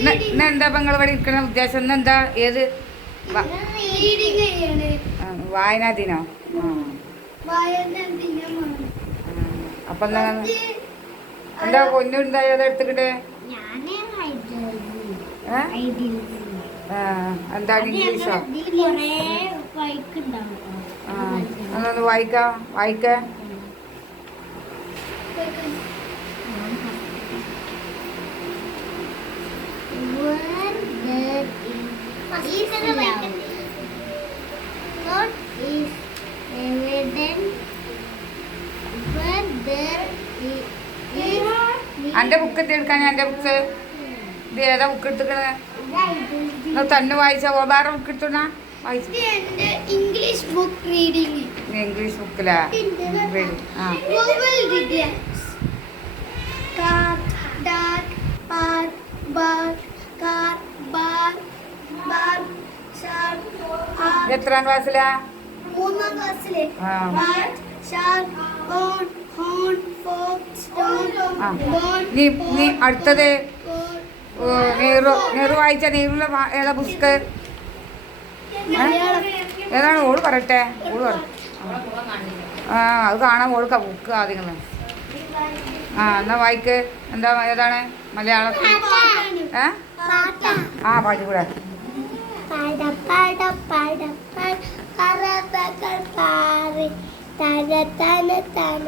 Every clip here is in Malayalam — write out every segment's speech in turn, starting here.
ഇന്ന് എന്താ നിങ്ങൾ ഇവിടെ ഇരിക്കണ ഉദ്ദേശം? ഇന്ന് എന്താ? ഏത്? വായനാ ദിനോ. അപ്പൊ എന്താ എന്താ പൊന്നുണ്ടായോ അത് എടുത്തിട്ട്? എന്താണ് ഇംഗ്ലീഷോ? അതൊന്ന് വായിക്ക Where there God is evident. Where there is എന്റെ ബുക്ക് എടുക്കാൻ എന്റെ ബുക്ക് ഇത് ഏതാ ബുക്ക് എടുത്തിക്കണത് നിങ്ങൾ തന്നെ വായിച്ച. വേറെ ബുക്ക് എടുത്തോണ വായിച്ചു എന്റെ ഇംഗ്ലീഷ് ബുക്ക് ഇംഗ്ലീഷ് ബുക്കിലാ ആ. എത്രാം ക്ലാസ്സിലാ? മൂന്നാം ക്ലാസ്സിലെ. നീ നീ അടുത്തത് നെഹ്റു നെഹ്റു വായിച്ച നെഹ്റുവിലെ ഏതാ പുസ്തകം ഏതാണ്? ഓൾ പറയട്ടെ. ഓൾ പറ ആ അത് കാണാൻ ഓൾക്ക് ബുക്ക് ആദ്യം ആ എന്നാ വായിക്ക്. എന്താ ഏതാണ്? മലയാളത്തിൽ. ഏ? ആ പാടിക്കൂടെ പാട പാട കറബകൾ പാറി തന തന തന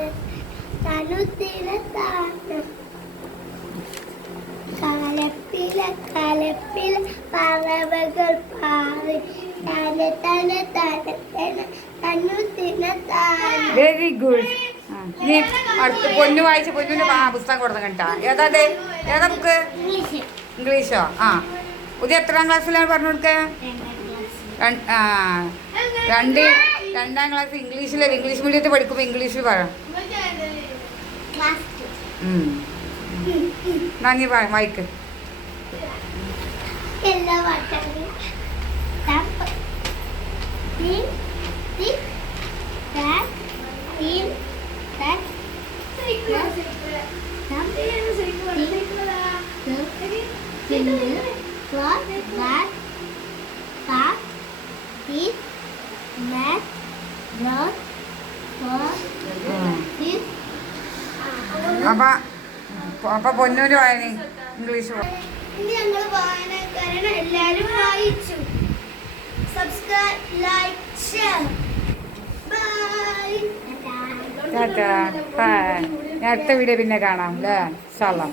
തനുത്തിന താന കലപ്പില കലപ്പില പറവകൾ പാറി തന തന തന തന തനുത്തിന താന വെരി ഗുഡ് നീ അടുത്ത് പൊന്നു വായിച്ച പൊന്നു ആ പുസ്തകം കൊടുത്ത കേട്ടാ ഏതാ അതെ? ഏതാ ബുക്ക് ഇംഗ്ലീഷ്. ഇംഗ്ലീഷോ? ആ. പുതിയ എത്രാം ക്ലാസ്സിലാണ് പറഞ്ഞു കൊടുക്കുക രണ്ട് രണ്ടാം ക്ലാസ് ഇംഗ്ലീഷിൽ ഇംഗ്ലീഷ് മീഡിയത്തിൽ പഠിക്കുമ്പോൾ ഇംഗ്ലീഷിൽ പറയാം നന്ദി പറ ലാസ്റ്റ് ഉം. എന്നാ നീ വാ- വായിക്ക് എല്ലാ വാട്ടറും തപ്പ് തീൻ തീ ദാറ്റ് തീൻ ദാറ്റ് അപ്പൊ അപ്പൊ പൊന്നൂര് വായന ഇംഗ്ലീഷ് ഞങ്ങൾ വായനക്കാരൻ എല്ലാരും വായിച്ചു. Subscribe like share bye tata bye. ഞാൻ അടുത്ത വീഡിയോ പിന്നെ കാണാം അല്ലേ അല്ലാ